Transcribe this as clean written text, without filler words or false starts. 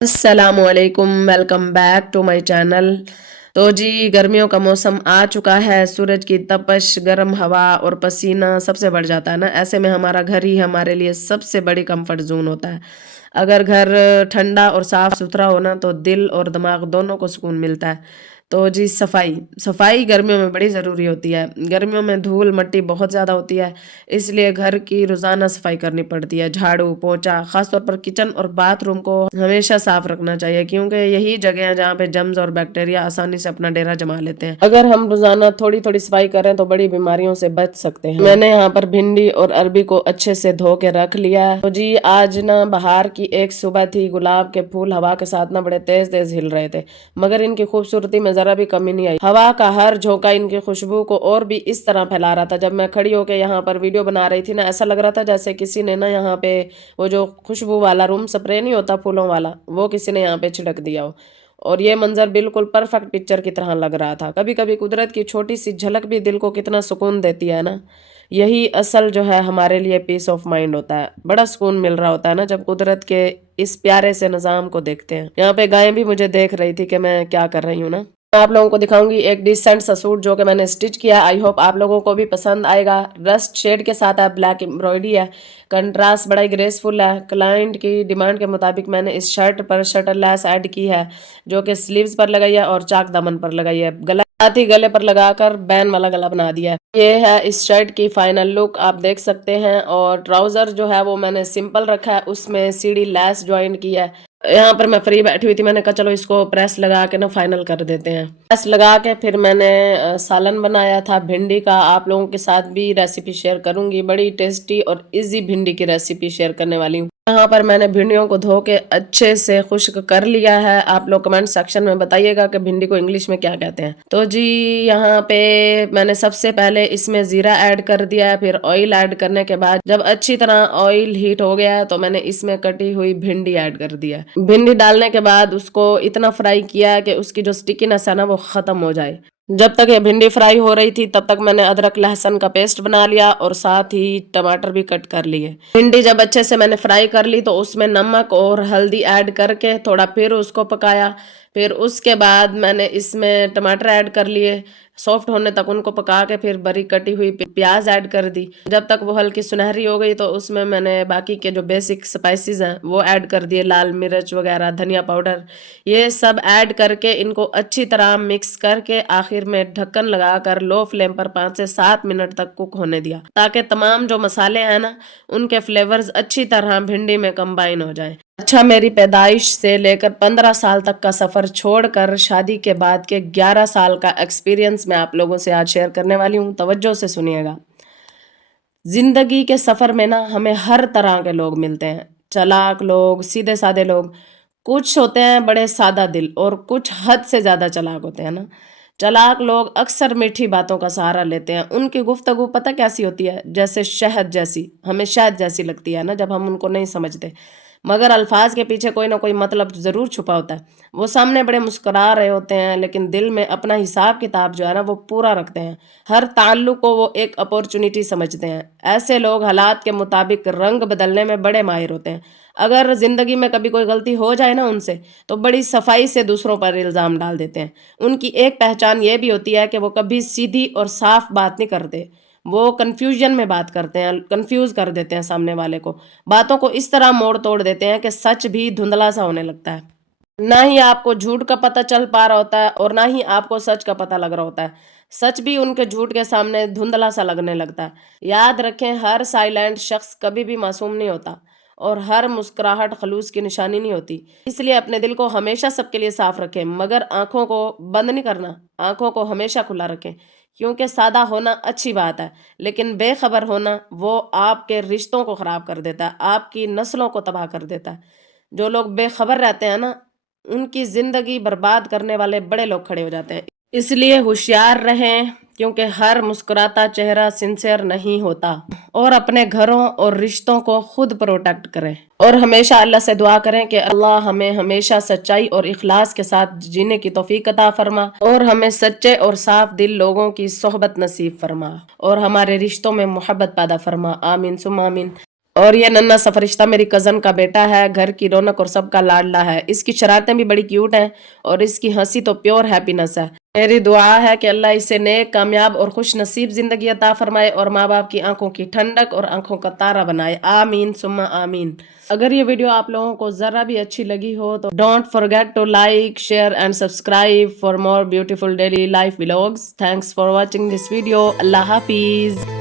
अस्सलाम वालेकुम, welcome back to my channel. तो जी गर्मियों का मौसम आ चुका है। सूरज की तपश, गर्म हवा और पसीना सबसे बढ़ जाता है ना। ऐसे में हमारा घर ही हमारे लिए सबसे बड़ी कंफर्ट जोन होता है। अगर घर ठंडा और साफ सुथरा हो ना तो दिल और दिमाग दोनों को सुकून मिलता है। तो जी सफाई सफाई गर्मियों में बड़ी ज़रूरी होती है। गर्मियों में धूल मट्टी बहुत ज़्यादा होती है, इसलिए घर की रोज़ाना सफाई करनी पड़ती है। झाड़ू पोंछा, खासतौर पर किचन और बाथरूम को हमेशा साफ रखना चाहिए, क्योंकि यही जगह है जहाँ पे जर्म्स और बैक्टीरिया आसानी से अपना डेरा जमा लेते हैं। अगर हम रोजाना थोड़ी थोड़ी सफाई करें तो बड़ी बीमारियों से बच सकते हैं। मैंने यहाँ पर भिंडी और अरबी को अच्छे से धो के रख लिया है। तो जी आज ना बाहर की एक सुबह थी। गुलाब के फूल हवा के साथ ना बड़े तेज तेज हिल रहे थे, मगर इनकी खूबसूरती में जरा भी कमी नहीं आई। हवा का हर झोंका इनकी खुशबू को और भी इस तरह फैला रहा था। जब मैं खड़ी होकर यहाँ पर वीडियो बना रही थी ना, ऐसा लग रहा था जैसे किसी ने ना यहाँ पे वो जो खुशबू वाला रूम स्प्रे नहीं होता फूलों वाला, वो किसी ने यहाँ पे छिड़क दिया हो। और ये मंजर बिल्कुल परफेक्ट पिक्चर की तरह लग रहा था। कभी कभी कुदरत की छोटी सी झलक भी दिल को कितना सुकून देती है ना। यही असल जो है हमारे लिए पीस ऑफ माइंड होता है। बड़ा सुकून मिल रहा होता है ना जब कुदरत के इस प्यारे से निजाम को देखते हैं। यहाँ पे गायें भी मुझे देख रही थी कि मैं क्या कर रही हूँ ना। मैं आप लोगों को दिखाऊंगी एक डिसेंट सा सूट जो कि मैंने स्टिच किया। आई होप आप लोगों को भी पसंद आएगा। रस्ट शेड के साथ है, ब्लैक एम्ब्रॉयडरी है, कंट्रास्ट बड़ा ही ग्रेसफुल है। क्लाइंट की डिमांड के मुताबिक मैंने इस शर्ट पर शटर लेस ऐड की है, जो कि स्लीव्स पर लगाई है और चाक दामन पर लगाई है। गला साथ ही गले पर लगाकर बैन वाला गला बना दिया है। ये है इस शर्ट की फाइनल लुक, आप देख सकते हैं। और ट्राउजर जो है वो मैंने सिंपल रखा है, उसमें सीढ़ी लेस ज्वाइन की है। यहाँ पर मैं फ्री बैठी हुई थी, मैंने कहा चलो इसको प्रेस लगा के ना फाइनल कर देते हैं। प्रेस लगा के फिर मैंने सालन बनाया था भिंडी का। आप लोगों के साथ भी रेसिपी शेयर करूंगी। बड़ी टेस्टी और इजी भिंडी की रेसिपी शेयर करने वाली हूँ। यहाँ पर मैंने भिंडियों को धो के अच्छे से खुश्क कर लिया है। आप लोग कमेंट सेक्शन में बताइएगा कि भिंडी को इंग्लिश में क्या कहते हैं। तो जी यहाँ पे मैंने सबसे पहले इसमें जीरा ऐड कर दिया है। फिर ऑयल ऐड करने के बाद जब अच्छी तरह ऑयल हीट हो गया है तो मैंने इसमें कटी हुई भिंडी ऐड कर दिया है। भिंडी डालने के बाद उसको इतना फ्राई किया कि उसकी जो स्टिकीनेस है ना वो खत्म हो जाए। जब तक ये भिंडी फ्राई हो रही थी तब तक मैंने अदरक लहसुन का पेस्ट बना लिया और साथ ही टमाटर भी कट कर लिए। भिंडी जब अच्छे से मैंने फ्राई कर ली तो उसमें नमक और हल्दी ऐड करके थोड़ा फिर उसको पकाया। फिर उसके बाद मैंने इसमें टमाटर ऐड कर लिए, सॉफ्ट होने तक उनको पका के फिर बारीक कटी हुई प्याज ऐड कर दी। जब तक वो हल्की सुनहरी हो गई तो उसमें मैंने बाकी के जो बेसिक स्पाइसेस हैं वो ऐड कर दिए, लाल मिर्च वगैरह, धनिया पाउडर, ये सब ऐड करके इनको अच्छी तरह मिक्स करके आखिर में ढक्कन लगाकर लो फ्लेम पर 5 से 7 मिनट तक कुक होने दिया, ताकि तमाम जो मसाले हैं ना उनके फ्लेवर्स अच्छी तरह भिंडी में कंबाइन हो जाए। अच्छा, मेरी पैदाइश से लेकर 15 साल तक का सफर छोड़कर शादी के बाद के 11 साल का एक्सपीरियंस मैं आप लोगों से आज शेयर करने वाली हूँ। तवज्जो से सुनिएगा। जिंदगी के सफर में ना हमें हर तरह के लोग मिलते हैं। चालाक लोग, सीधे साधे लोग, कुछ होते हैं बड़े सादा दिल और कुछ हद से ज्यादा चालाक होते हैं ना। चालाक लोग अक्सर मीठी बातों का सहारा लेते हैं। उनकी गुफ्तगू पता कैसी होती है, जैसे शहद जैसी, हमें शहद जैसी लगती है ना जब हम उनको नहीं समझते, मगर अल्फाज के पीछे कोई ना कोई मतलब जरूर छुपा होता है। वो सामने बड़े मुस्कुरा रहे होते हैं लेकिन दिल में अपना हिसाब किताब जो है ना वो पूरा रखते हैं। हर ताल्लुक को वो एक अपॉर्चुनिटी समझते हैं। ऐसे लोग हालात के मुताबिक रंग बदलने में बड़े माहिर होते हैं। अगर जिंदगी में कभी कोई गलती हो जाए ना उनसे, तो बड़ी सफाई से दूसरों पर इल्जाम डाल देते हैं। उनकी एक पहचान ये भी होती है कि वो कभी सीधी और साफ बात नहीं करते। वो कंफ्यूजन में बात करते हैं, कंफ्यूज कर देते हैं सामने वाले को। बातों को इस तरह मोड़ तोड़ देते हैं कि सच भी धुंधला सा होने लगता है। ना ही आपको झूठ का पता चल पा रहा होता है और ना ही आपको सच का पता लग रहा होता है। सच भी उनके झूठ के सामने धुंधला सा लगने लगता है। याद रखें, हर साइलेंट शख्स कभी भी मासूम नहीं होता और हर मुस्कुराहट खलूस की निशानी नहीं होती। इसलिए अपने दिल को हमेशा सबके लिए साफ रखें, मगर आंखों को बंद नहीं करना। आंखों को हमेशा खुला रखें, क्योंकि सादा होना अच्छी बात है लेकिन बेखबर होना वो आपके रिश्तों को खराब कर देता है, आपकी नस्लों को तबाह कर देता है। जो लोग बेखबर रहते हैं ना उनकी जिंदगी बर्बाद करने वाले बड़े लोग खड़े हो जाते हैं। इसलिए होशियार रहें, क्योंकि हर मुस्कुराता चेहरा सिंसियर नहीं होता। और अपने घरों और रिश्तों को खुद प्रोटेक्ट करें और हमेशा अल्लाह से दुआ करें कि अल्लाह हमें हमेशा सच्चाई और इखलास के साथ जीने की तौफीक अता फरमा और हमें सच्चे और साफ दिल लोगों की सोहबत नसीब फरमा और हमारे रिश्तों में मोहब्बत पैदा फरमा। आमीन सुम्मा आमीन। اور یہ نन्हा सा फरिश्ता मेरी कजन का बेटा है, घर की रौनक और सबका लाडला है। इसकी शरारतें भी बड़ी क्यूट हैं और इसकी हंसी तो प्योर हैप्पीनेस है। मेरी दुआ है कि अल्लाह इसे नेक, कामयाब और खुश नसीब जिंदगी अता फरमाए और माँ बाप की आंखों की ठंडक और आंखों का तारा बनाए। आमीन सुम्मा आमीन। अगर ये वीडियो आप लोगों को जरा भी अच्छी लगी हो तो don't forget to like, share and subscribe for more beautiful daily life vlogs. Thanks for watching this video. अल्लाह हाफिज।